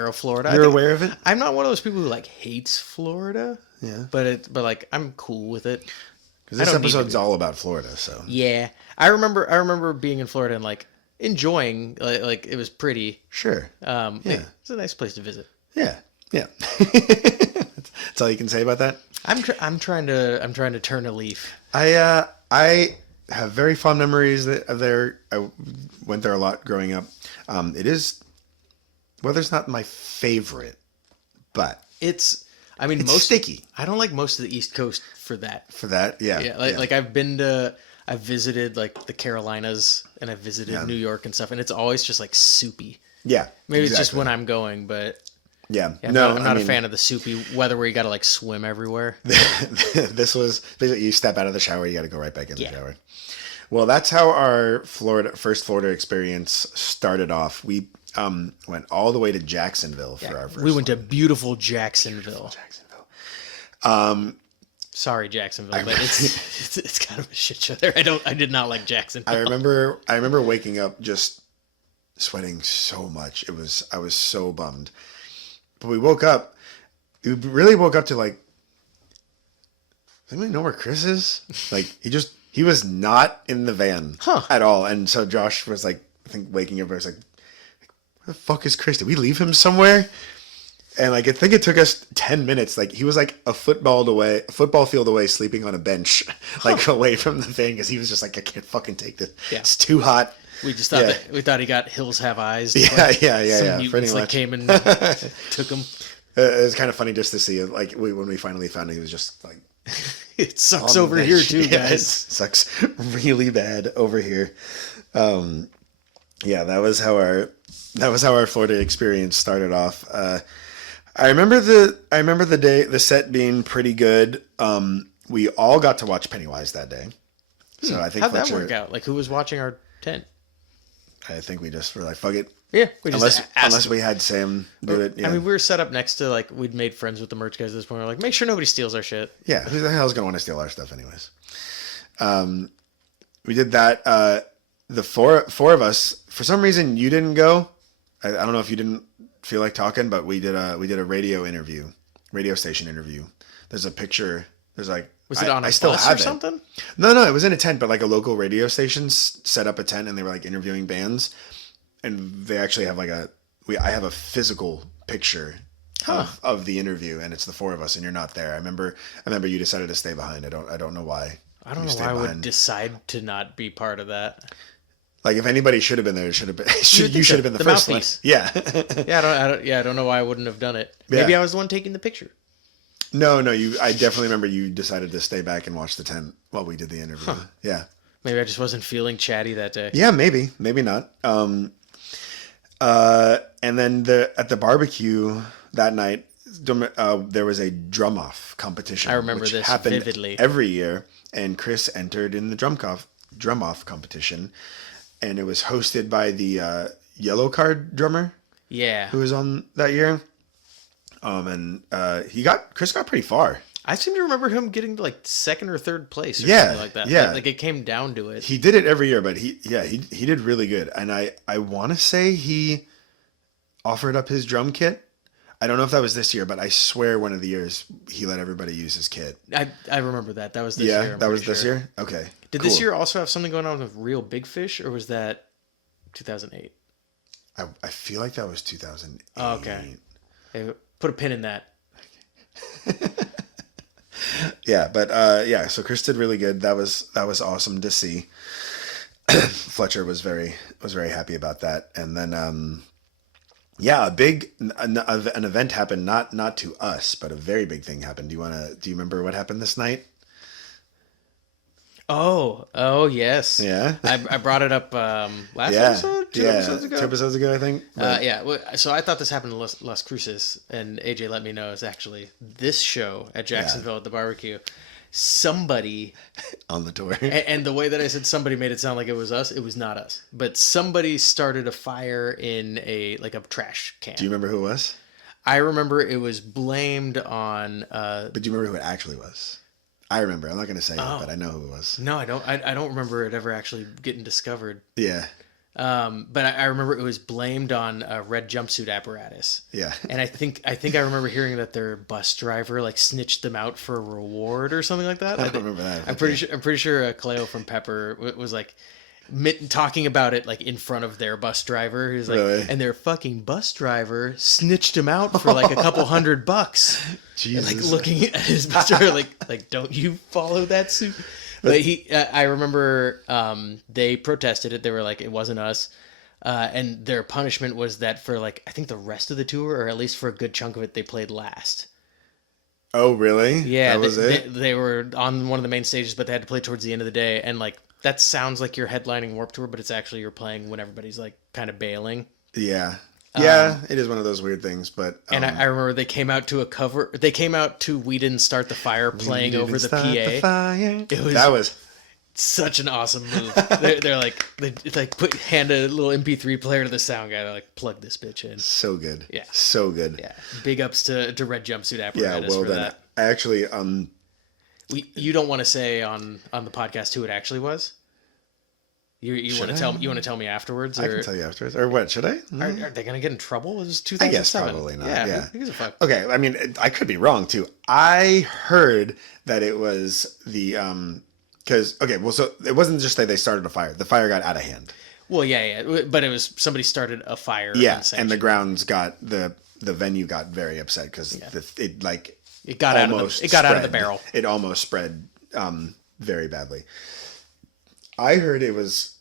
aware of Florida. You're aware of it? I'm not one of those people who like hates Florida. Yeah. But like I'm cool with it. Because this episode's all about Florida, so. Yeah. I remember being in Florida and like enjoying like it was pretty. Sure. Yeah. It's a nice place to visit. Yeah. Yeah. That's all you can say about that? I'm trying to turn a leaf. I have very fond memories of there. I went there a lot growing up. Weather's not my favorite, but it's sticky. I don't like most of the East Coast for that. For that, yeah. Yeah, like I've visited like the Carolinas and I've visited New York and stuff, and it's always just like soupy. Yeah. Maybe it's just when I'm going, but yeah. I'm not a fan of the soupy weather where you got to like swim everywhere. This was basically you step out of the shower, you got to go right back in the shower. Well, that's how our first Florida experience started off. We went all the way to Jacksonville for our first. We went to beautiful Jacksonville. Sorry, Jacksonville, but it's kind of a shit show there. I did not like Jacksonville. I remember waking up just sweating so much. I was so bummed. But we woke up. We really woke up to like. Does anybody know where Chris is? Like he was not in the van at all, and so Josh was like, I think waking up, I was like, where the fuck is Chris? Did we leave him somewhere? And like I think it took us 10 minutes. Like he was like a football field away, sleeping on a bench, like away from the thing, because he was just like, I can't fucking take this. Yeah. It's too hot. We just thought we thought he got Hills Have Eyes. Yeah. Some mutants like came and took him. It was kind of funny just to see it. Like when we finally found it, he was just like, it sucks over here too, guys. It sucks really bad over here. Yeah, that was how our Florida experience started off. I remember the set being pretty good. We all got to watch Pennywise that day. So I think how'd that work out? Like who was watching our tent? I think we just were like, fuck it. Yeah, we just unless we had Sam do it. Yeah. I mean, we were set up next to like we'd made friends with the merch guys at this point. We're like, make sure nobody steals our shit. Yeah, who the hell is gonna want to steal our stuff anyways? We did that. The four of us. For some reason, you didn't go. I don't know if you didn't feel like talking, but we did a radio station interview. There's a picture. There's like. Was it on a bus or something? No, it was in a tent, but like a local radio station set up a tent and they were like interviewing bands. And they actually have like I have a physical picture of the interview, and it's the four of us, and you're not there. I remember you decided to stay behind. I don't know why. I don't know why I would decide to not be part of that. Like if anybody should have been there, it should have been. You should have been the first mouthpiece. one. Yeah. I don't know why I wouldn't have done it. Maybe I was the one taking the picture. No. I definitely remember you decided to stay back and watch the tent while we did the interview. Huh. Yeah. Maybe I just wasn't feeling chatty that day. Yeah, maybe not. And then at the barbecue that night, there was a drum off competition. I remember this vividly. Every year, and Chris entered in the drum off competition, and it was hosted by the Yellow Card drummer. Yeah, who was on that year. And Chris got pretty far. I seem to remember him getting to like second or third place or something like that. Yeah. Like it came down to it. He did it every year, but he did really good. And I want to say he offered up his drum kit. I don't know if that was this year, but I swear one of the years he let everybody use his kit. I remember that. That was this year. Yeah, that was this year? Okay. Did this year also have something going on with Real Big Fish, or was that 2008? I feel like that was 2008. Oh, okay. Hey, put a pin in that. Yeah, but so Chris did really good. That was awesome to see. Fletcher was very happy about that. And then an event happened, not to us, but a very big thing happened. Do you remember what happened this night? Oh yes. Yeah. I brought it up last episode, two episodes ago. 2 episodes ago, I think. So I thought this happened in Las Cruces, and AJ let me know it's actually this show at Jacksonville at the barbecue. Somebody on the tour, and the way that I said somebody made it sound like it was us. It was not us, but somebody started a fire in a trash can. Do you remember who it was? I remember it was blamed on. But do you remember who it actually was? I remember. I'm not going to say it, but I know who it was. No, I don't. I don't remember it ever actually getting discovered. Yeah. But I remember it was blamed on red jumpsuit apparatus. Yeah. And I think I remember hearing that their bus driver like snitched them out for a reward or something like that. I don't remember that. I'm pretty sure Cleo from Pepper was like talking about it like in front of their bus driver. He was like, Really? and their fucking bus driver snitched him out for like a couple $100. Jesus. And, like looking at his bus driver, like don't you follow that suit? But I remember they protested it. They were like, it wasn't us. And their punishment was that for like, I think the rest of the tour, or at least for a good chunk of it, they played last. Oh, really? Yeah. That was it? They were on one of the main stages, but they had to play towards the end of the day. And like, that sounds like you're headlining Warped Tour, but it's actually you're playing when everybody's like kind of bailing. Yeah. Yeah, it is one of those weird things, but... and I remember they came out to a cover... They came out to We Didn't Start the Fire playing over the PA. The fire. That was... such an awesome move. They're like... They like hand a little MP3 player to the sound guy. They're like, plug this bitch in. So good. Yeah. So good. Yeah. Big ups to Red Jumpsuit Apparatus well for done. that. I actually... You don't want to say on the podcast who it actually was? You want to tell me afterwards? Or I can tell you afterwards. Or what, should I? Are they going to get in trouble? It was I 2007. guess probably not. Yeah. Who gives a fuck? Okay, I mean, I could be wrong, too. I heard that it was the... Because, okay, well, so it wasn't just that they started a fire. The fire got out of hand. Well, yeah. But it was somebody started a fire. Yeah, and the grounds got... The venue got very upset because it got out of the barrel. It almost spread very badly. I heard it was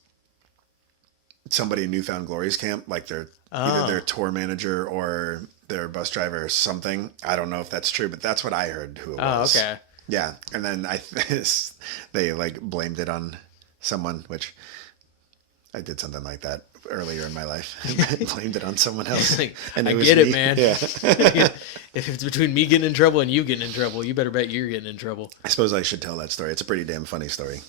somebody in Newfound Glory's camp, like either their tour manager or their bus driver or something. I don't know if that's true, but that's what I heard who it was. Oh, okay. Yeah, and then they like blamed it on someone, which I did something like that earlier in my life. Blamed it on someone else. Like, and I was get me. it, man. Yeah. If it's between me getting in trouble and you getting in trouble, you better bet you're getting in trouble. I suppose I should tell that story. It's a pretty damn funny story.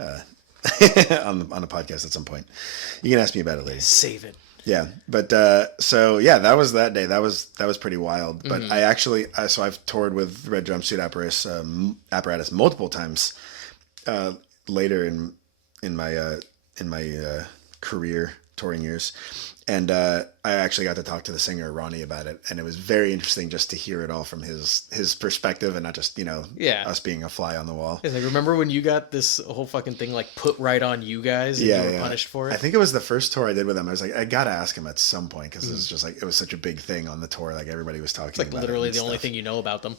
On a podcast at some point. You can ask me about it later. Save it. Yeah, but so yeah, that was that day. That was pretty wild. But I actually, so I've toured with Red Jumpsuit Apparatus multiple times later in my career touring years, and I actually got to talk to the singer Ronnie about it, and it was very interesting just to hear it all from his perspective and not just us being a fly on the wall. Like, remember when you got this whole fucking thing like put right on you guys and you were punished for it? I think it was the first tour I did with them. I was like, I gotta ask him at some point because it was just like it was such a big thing on the tour. Like everybody was talking. It's like about literally it the only thing you know about them.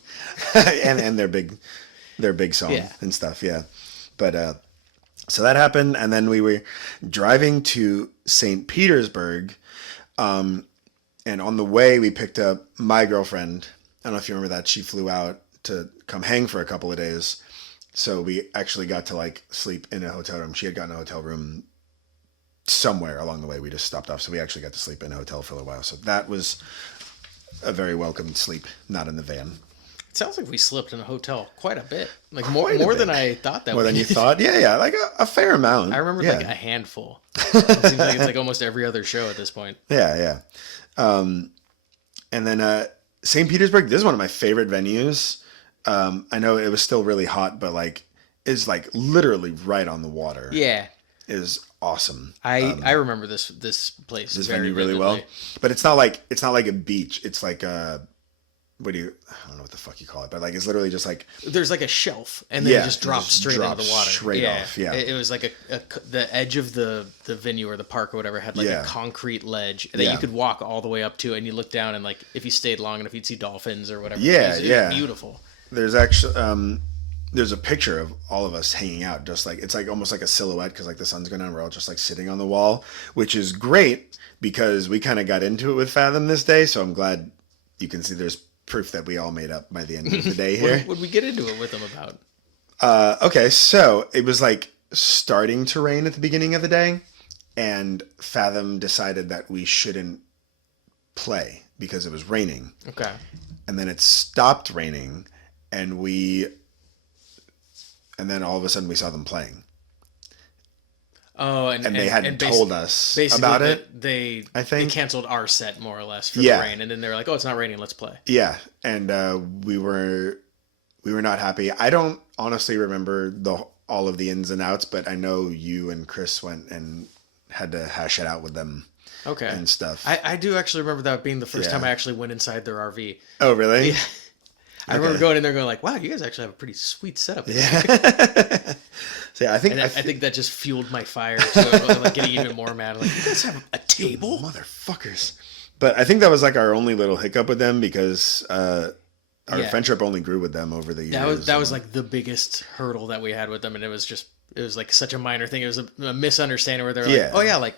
and their big song and stuff. Yeah, but so that happened, and then we were driving to St. Petersburg. And on the way, we picked up my girlfriend. I don't know if you remember that. She flew out to come hang for a couple of days. So we actually got to like sleep in a hotel room. She had gotten a hotel room somewhere along the way. We just stopped off. So we actually got to sleep in a hotel for a while. So that was a very welcome sleep, not in the van. It sounds like we slept in a hotel quite a bit. Like more than I thought that More than you thought? Yeah. Like a fair amount. I remember like a handful. It seems like it's like almost every other show at this point. Yeah. And then St. Petersburg, this is one of my favorite venues. I know it was still really hot, but like it's like literally right on the water. Yeah. It was awesome. I remember this place. This very venue really vividly. well. But it's not like a beach. It's like I don't know what the fuck you call it, but like it's literally just like there's like a shelf, and then it just drops straight into the water. Straight off, yeah. It was like the edge of the venue or the park or whatever had like a concrete ledge that you could walk all the way up to, and you look down, and like if you stayed long enough, you'd see dolphins or whatever. It was beautiful. There's actually there's a picture of all of us hanging out, just like it's like almost like a silhouette because like the sun's going down, we're all just like sitting on the wall, which is great because we kind of got into it with Fathom this day, so I'm glad you can see there's proof that we all made up by the end of the day here. What would we get into it with them about? Okay, so it was like starting to rain at the beginning of the day, and Fathom decided that we shouldn't play because it was raining. Okay. And then it stopped raining, and then all of a sudden we saw them playing. Oh, and they hadn't told us about it. They canceled our set more or less for Yeah. the rain, and then they were like, "Oh, it's not raining. Let's play." Yeah, and we were not happy. I don't honestly remember all of the ins and outs, but I know you and Chris went and had to hash it out with them. Okay. And stuff. I do actually remember that being the first time I actually went inside their RV. Oh, really? Yeah. I remember going in there going like, wow, you guys actually have a pretty sweet setup. Yeah. So yeah, I think that just fueled my fire to like getting even more mad. Like, you guys have a table? Motherfuckers. But I think that was like our only little hiccup with them because our friendship only grew with them over the years. That was like the biggest hurdle that we had with them, and it was like such a minor thing. It was a misunderstanding where they were like, oh yeah, like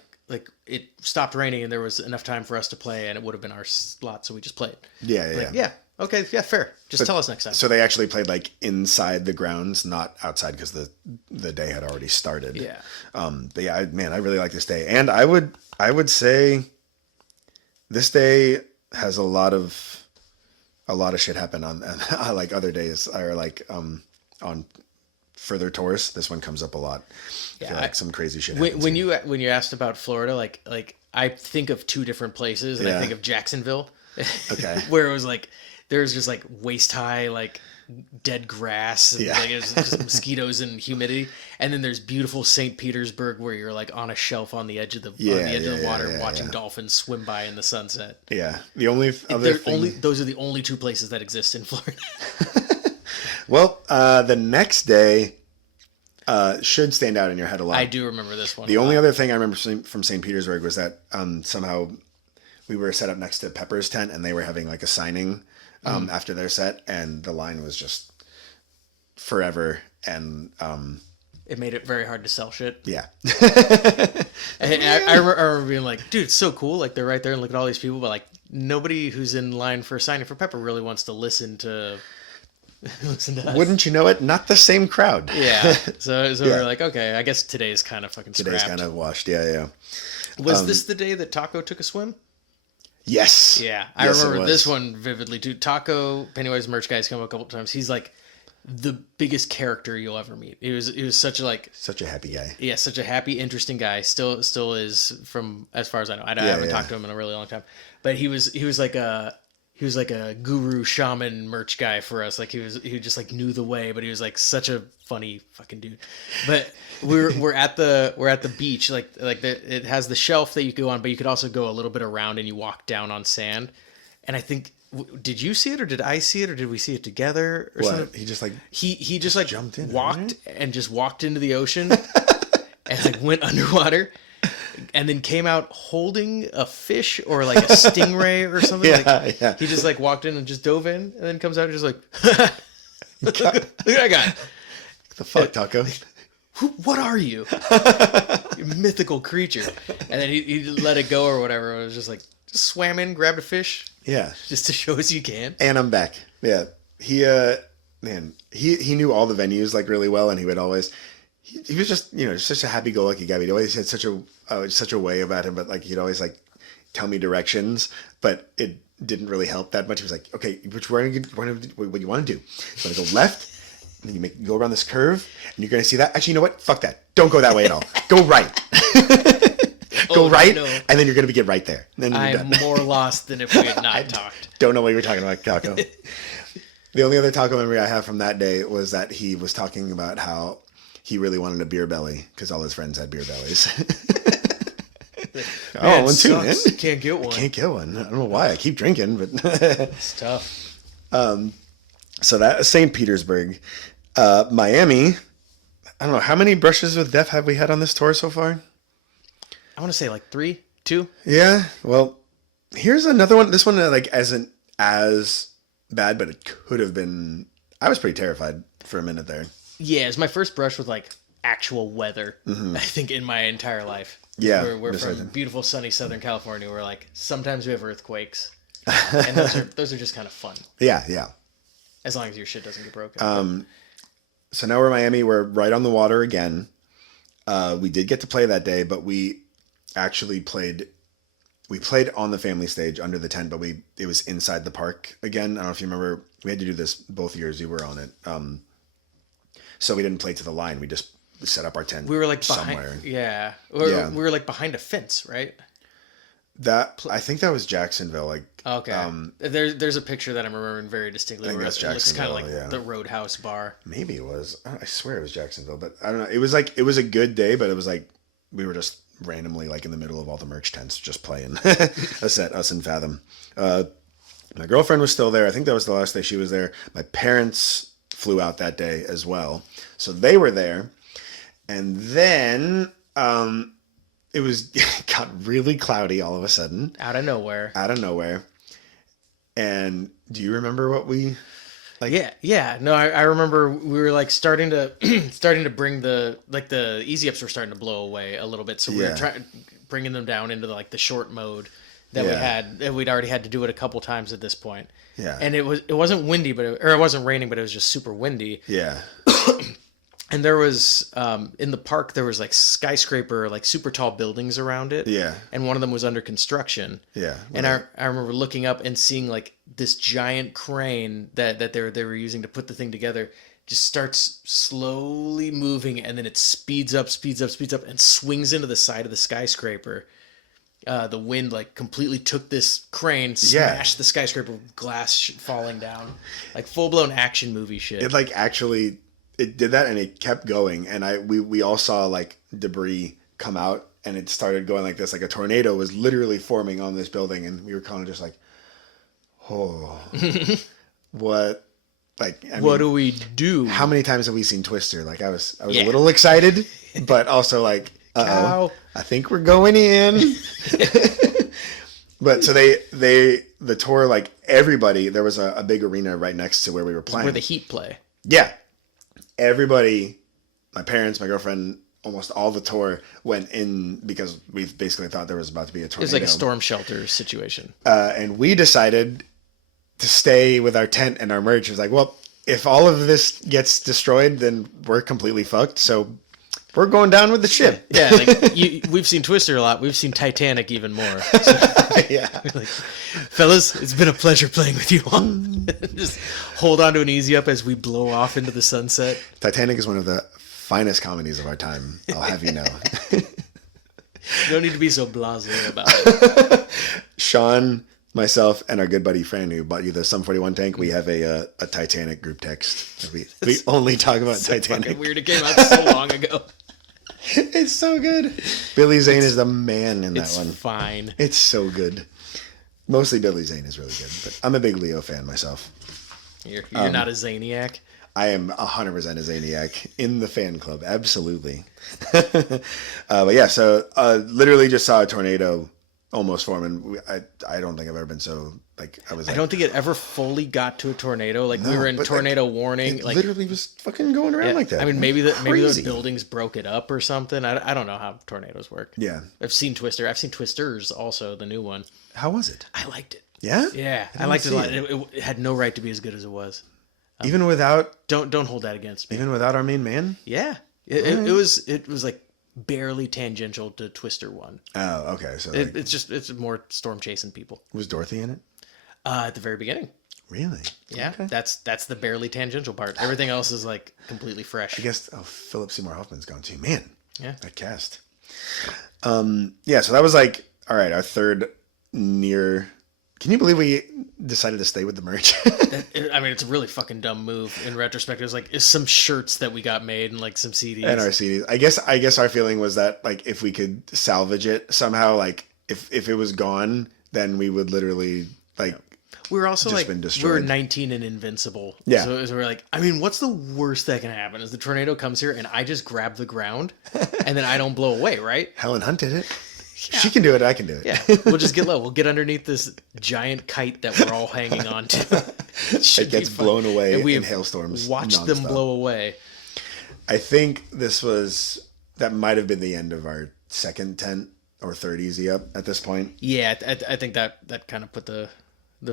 it stopped raining and there was enough time for us to play and it would have been our slot, so we just played. Yeah. Okay, yeah, fair. Just tell us next time. So they actually played like inside the grounds, not outside, because the day had already started. Yeah. But yeah, I really like this day, and I would say this day has a lot of shit happen on like other days, or like on further tours. This one comes up a lot. Yeah, I feel like some crazy shit happens. When you asked about Florida, like I think of two different places, and I think of Jacksonville. Okay. Where it was like there's just like waist high like dead grass and like it's just mosquitoes and humidity, and then there's beautiful St. Petersburg where you're like on a shelf on the edge of the water watching dolphins swim by in the sunset. Yeah. The only other thing... those are the only two places that exist in Florida. Well, the next day should stand out in your head a lot. I do remember this one. The only other thing I remember from St. Petersburg was that somehow we were set up next to Pepper's tent, and they were having like a signing after their set, and the line was just forever, and it made it very hard to sell shit. Yeah. I remember being like, dude, it's so cool. Like, they're right there and look at all these people, but like nobody who's in line for a signing for Pepper really wants to listen to us. Wouldn't you know it? Not the same crowd. Yeah. So we were like, okay, I guess today's kind of fucking scrapped. Today's kind of washed. Yeah. Was this the day that Taco took a swim? Yes. Yeah. I remember this one vividly too. Taco, Pennywise merch guy's come a couple times. He's like the biggest character you'll ever meet. He was such a happy guy. Yeah, such a happy, interesting guy. Still is, from as far as I know. I haven't talked to him in a really long time. But he was like a guru shaman merch guy for us. Like he just like knew the way, but he was like such a funny fucking dude. But we're at the beach, it has the shelf that you go on, but you could also go a little bit around and you walk down on sand. And I think, did you see it or did I see it or did we see it together or something? He just like he just like jumped in, walked into the ocean and like went underwater. And then came out holding a fish or like a stingray or something. He just like walked in and just dove in, and then comes out and just like, look what I got. The fuck, Taco? What are you? You mythical creature. And then he let it go or whatever. It was just like, just swam in, grabbed a fish. Yeah. Just to show us you can. And I'm back. Yeah. He knew all the venues like really well, and he would always... He was just, such a happy-go-lucky guy. He always had such a way about him, but like he'd always like tell me directions, but it didn't really help that much. He was like, "Okay, what you want to do? You want to go left, and then you go around this curve, and you're going to see that. Actually, you know what? Fuck that. Don't go that way at all. Go right. Go right, no. And then you're going to get right there. And then I'm more lost than if we had not talked. Don't know what you were talking about, Taco. The only other Taco memory I have from that day was that he was talking about how he really wanted a beer belly because all his friends had beer bellies. Man, one too, man. Can't get one. Can't get one. I don't know why. I keep drinking, but it's tough. So that St. Petersburg, Miami. I don't know how many brushes with death have we had on this tour so far. I want to say like 3, 2. Yeah. Well, here's another one. This one like isn't as bad, but it could have been. I was pretty terrified for a minute there. Yeah, it's my first brush with like actual weather, I think, in my entire life. Yeah. We're from beautiful sunny Southern California where like sometimes we have earthquakes. And those are just kind of fun. Yeah. As long as your shit doesn't get broken. So now we're in Miami. We're right on the water again. We did get to play that day, but we actually played on the family stage under the tent, but it was inside the park again. I don't know if you remember, we had to do this both years you were on it. So we didn't play to the line. We just set up our tent. We were like somewhere. We were like behind a fence, right? I think that was Jacksonville. Like okay, there's a picture that I'm remembering very distinctly. I think that's Jacksonville. It looks kind of like the Roadhouse bar. Maybe it was. I swear it was Jacksonville, but I don't know. It was a good day, but it was like we were just randomly, like in the middle of all the merch tents, just playing a set, us and Fathom. My girlfriend was still there. I think that was the last day she was there. My parents flew out that day as well. So they were there. And then it got really cloudy all of a sudden. Out of nowhere. And do you remember what we... Yeah. No, I remember we were like starting to bring the easy ups were starting to blow away a little bit. So we were bringing them down into the short mode that we'd already had to do it a couple times at this point. Yeah. And it wasn't windy, it wasn't raining, but it was just super windy. Yeah. And there was in the park there was like skyscraper, like super tall buildings around it. Yeah. And one of them was under construction. Yeah. And I remember looking up and seeing like this giant crane that they were using to put the thing together just starts slowly moving, and then it speeds up and swings into the side of the skyscraper. The wind like completely took this crane, smashed the skyscraper, glass falling down, like full blown action movie shit. It like actually it did that, and it kept going, and we all saw like debris come out, and it started going like this, like a tornado was literally forming on this building, and we were kind of just like, oh, what? Like, what do we do? How many times have we seen Twister? Like, I was a little excited, but also like, I think we're going in. But so the tour, like everybody, there was a big arena right next to where we were playing. Where the Heat play. Yeah. Everybody, my parents, my girlfriend, almost all the tour went in because we basically thought there was about to be a tornado. It was like a storm shelter situation. And we decided to stay with our tent and our merch. It was like, well, if all of this gets destroyed, then we're completely fucked. So we're going down with the ship. Yeah, like we've seen Twister a lot. We've seen Titanic even more. So, yeah. Like, fellas, it's been a pleasure playing with you all. Just hold on to an easy up as we blow off into the sunset. Titanic is one of the finest comedies of our time, I'll have you know. You don't need to be so blasé about it. Sean, myself, and our good buddy Fran, who bought you the Sum 41 tank, we have a Titanic group text. We only talk about so Titanic. Fucking weird. It came out so long ago. It's so good. Billy Zane is the man in that one. It's fine. It's so good. Mostly Billy Zane is really good, but I'm a big Leo fan myself. You're not a Zaniac? I am 100% a Zaniac in the fan club. Absolutely. But yeah, so literally just saw a tornado almost form, and I don't think I've ever been so, like, I don't think it ever fully got to a tornado. Like, we were in tornado warning. It like literally was fucking going around like that. I mean, maybe the buildings broke it up or something. I don't know how tornadoes work. Yeah. I've seen Twister. I've seen Twisters also, the new one. How was it? I liked it. Yeah? Yeah, I liked it a lot. It had no right to be as good as it was. Even without... Don't hold that against me. Even without our main man? Yeah. It was like barely tangential to Twister 1. Oh, okay. So it's more storm chasing people. Was Dorothy in it? At the very beginning. Really? Yeah. Okay. That's the barely tangential part. Everything else is like completely fresh. I guess Philip Seymour Hoffman's gone too. Man. Yeah. That cast. Yeah, so that was like, all right, our third near... Can you believe we decided to stay with the merch? I mean, it's a really fucking dumb move in retrospect. It was like, it's some shirts that we got made and like some CDs. And our CDs. I guess our feeling was that like if we could salvage it somehow, like if it was gone, then we would literally like... We were also just like, been we were 19 and invincible. Yeah. So we're like, I mean, what's the worst that can happen is the tornado comes here and I just grab the ground and then I don't blow away, right? Helen Hunt did it. Yeah. She can do it. I can do it. Yeah. We'll just get low. We'll get underneath this giant kite that we're all hanging on to. It gets blown away and in hailstorms. Watch them blow away. I think that might have been the end of our second tent or third easy up at this point. Yeah. I think that kind of put the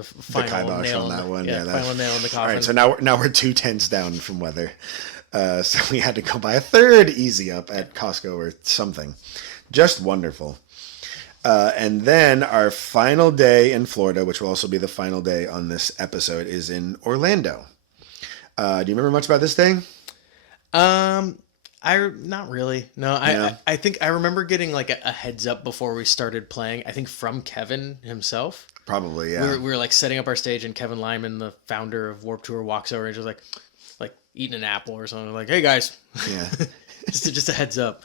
final nail on that one. Yeah, final nail in the coffin. All right, so now we're 2 tents down from weather. So we had to go buy a third easy up at Costco or something. Just wonderful. And then our final day in Florida, which will also be the final day on this episode, is in Orlando. Do you remember much about this day? Not really. No, I think I remember getting like a heads up before we started playing. I think from Kevin himself. Probably, yeah. We were like setting up our stage, and Kevin Lyman, the founder of Warped Tour, walks over and just like eating an apple or something. Like, hey guys, yeah, just a heads up.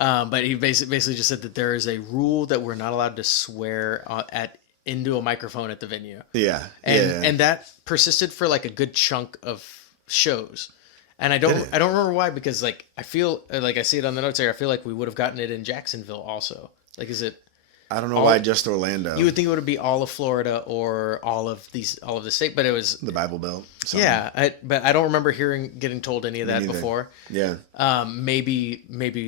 But he basically just said that there is a rule that we're not allowed to swear into a microphone at the venue. Yeah. And that persisted for like a good chunk of shows. And I don't remember why, because like I feel like I see it on the notes here. I feel like we would have gotten it in Jacksonville also. Like, is it? I don't know why just Orlando. You would think it would be all of Florida or all of the state, but it was the Bible Belt. Something. Yeah, but I don't remember getting told any of that before. Yeah. Maybe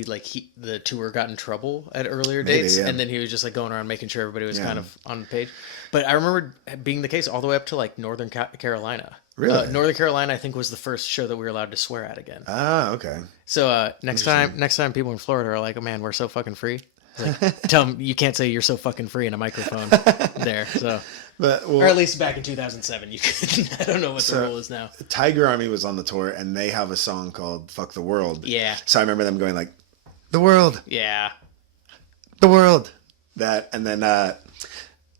like the tour got in trouble at earlier dates, and then he was just like going around making sure everybody was kind of on the page. But I remember being the case all the way up to like Northern Carolina. Really? Northern Carolina, I think, was the first show that we were allowed to swear at again. Ah, okay. So next time people in Florida are like, "Oh man, we're so fucking free." Like, tell them you can't say you're so fucking free in a microphone there. So, or at least back in 2007, you could. I don't know what the rule is now. Tiger Army was on the tour, and they have a song called "Fuck the World." Yeah. So I remember them going like, "The world." Yeah. The world. That, and then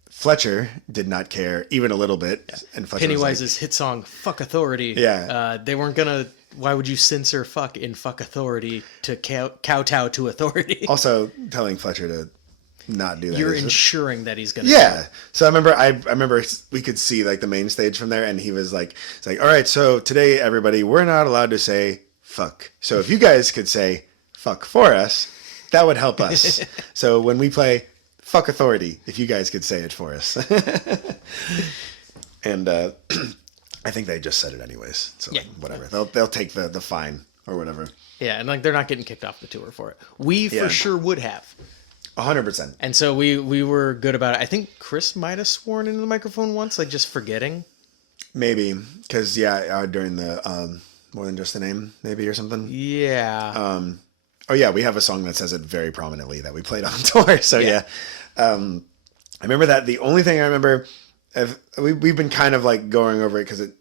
Fletcher did not care even a little bit. Yeah. And Fletcher Pennywise's hit song "Fuck Authority." Yeah. They weren't gonna. Why would you censor "fuck" in "Fuck Authority" to kowtow to authority? Also, telling Fletcher to not do that. You're ensuring that he's gonna. Yeah. So I remember we could see like the main stage from there, and he was like, "It's like, all right, so today, everybody, we're not allowed to say fuck. So if you guys could say fuck for us, that would help us. So when we play fuck authority, if you guys could say it for us." And I think they just said it anyways. So whatever. They'll take the fine or whatever. Yeah, and like they're not getting kicked off the tour for it. We for sure would have. 100%. And so we were good about it. I think Chris might have sworn into the microphone once, like just forgetting. Maybe because during the More Than Just a Name, maybe, or something. Yeah. Oh yeah, we have a song that says it very prominently that we played on tour. So yeah. I remember that. The only thing I remember, we've been kind of like going over it because it,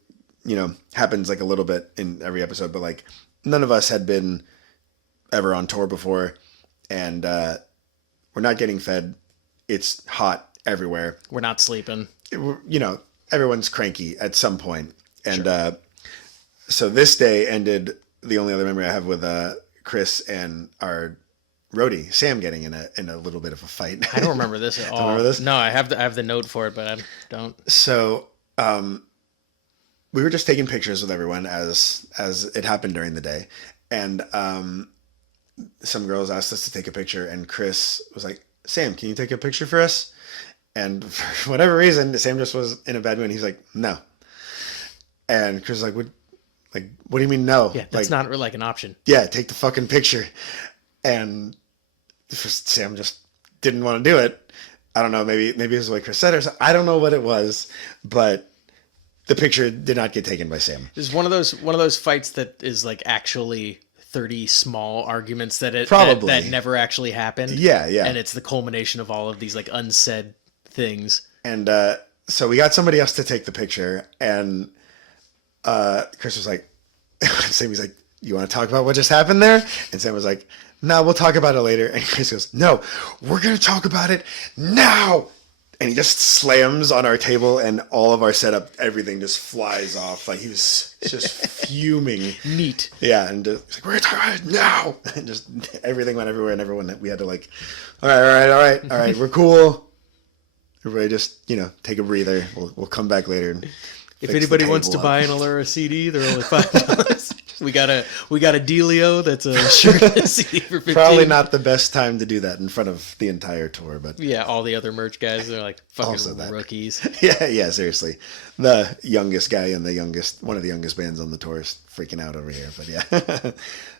happens like a little bit in every episode, but like none of us had been ever on tour before, and we're not getting fed. It's hot everywhere. We're not sleeping. Everyone's cranky at some point. And so this day ended, the only other memory I have with Chris and our roadie Sam getting in a little bit of a fight. I don't remember this at all. Don't remember this? No, I have the note for it, but I don't. So we were just taking pictures with everyone as it happened during the day, and some girls asked us to take a picture, and Chris was like, "Sam, can you take a picture for us?" And for whatever reason, Sam just was in a bad mood. He's like, "No," and Chris was like, "What do you mean no? Yeah, that's not like an option." Yeah, take the fucking picture. And Sam just didn't want to do it. I don't know. Maybe it was the way Chris said it. I don't know what it was, but the picture did not get taken by Sam. It's one of those fights that is like actually 30 small arguments that probably that never actually happened. Yeah. And it's the culmination of all of these like unsaid things. And so we got somebody else to take the picture, and Chris was like, Sam was like, "You want to talk about what just happened there?" And Sam was like, "No, we'll talk about it later." And Chris goes, "No, we're going to talk about it now." And he just slams on our table, and all of our setup, everything just flies off. Like he was just fuming. Neat. Yeah. And he's like, "We're going to talk about it now." And just everything went everywhere, and everyone, we had to like, all right. We're cool. Everybody just, take a breather. We'll come back later. And if anybody wants to buy an Allura CD, they're only $5. We got a Delio that's a shirt CD for $15. Probably not the best time to do that in front of the entire tour, but yeah, all the other merch guys, they're like fucking rookies. Yeah, seriously. The youngest guy and one of the youngest bands on the tour is freaking out over here, but yeah.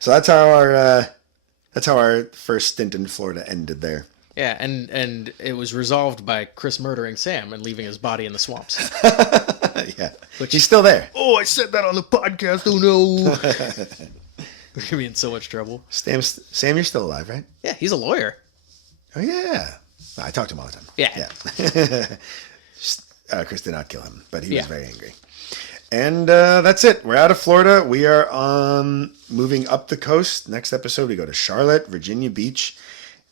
So that's how our first stint in Florida ended there. Yeah, and it was resolved by Chris murdering Sam and leaving his body in the swamps. Yeah, which he's still there. Oh, I said that on the podcast. Oh no, we're gonna be in so much trouble. Sam, you're still alive, right? Yeah, he's a lawyer. Oh yeah, I talk to him all the time. Yeah. Chris did not kill him, but he was very angry. And that's it. We're out of Florida. We are moving up the coast. Next episode, we go to Charlotte, Virginia Beach,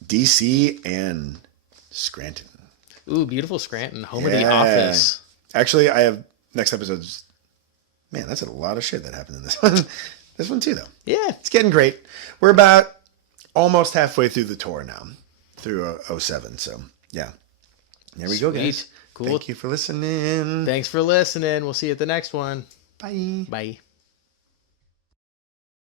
DC, and Scranton. Ooh, beautiful Scranton, home of the Office. Actually, I have next episode's. Man, that's a lot of shit that happened in this one. This one too, though. Yeah, it's getting great. We're about almost halfway through the tour now, through 07. So yeah, there we go, guys. Cool. Thank you for listening. Thanks for listening. We'll see you at the next one. Bye. Bye.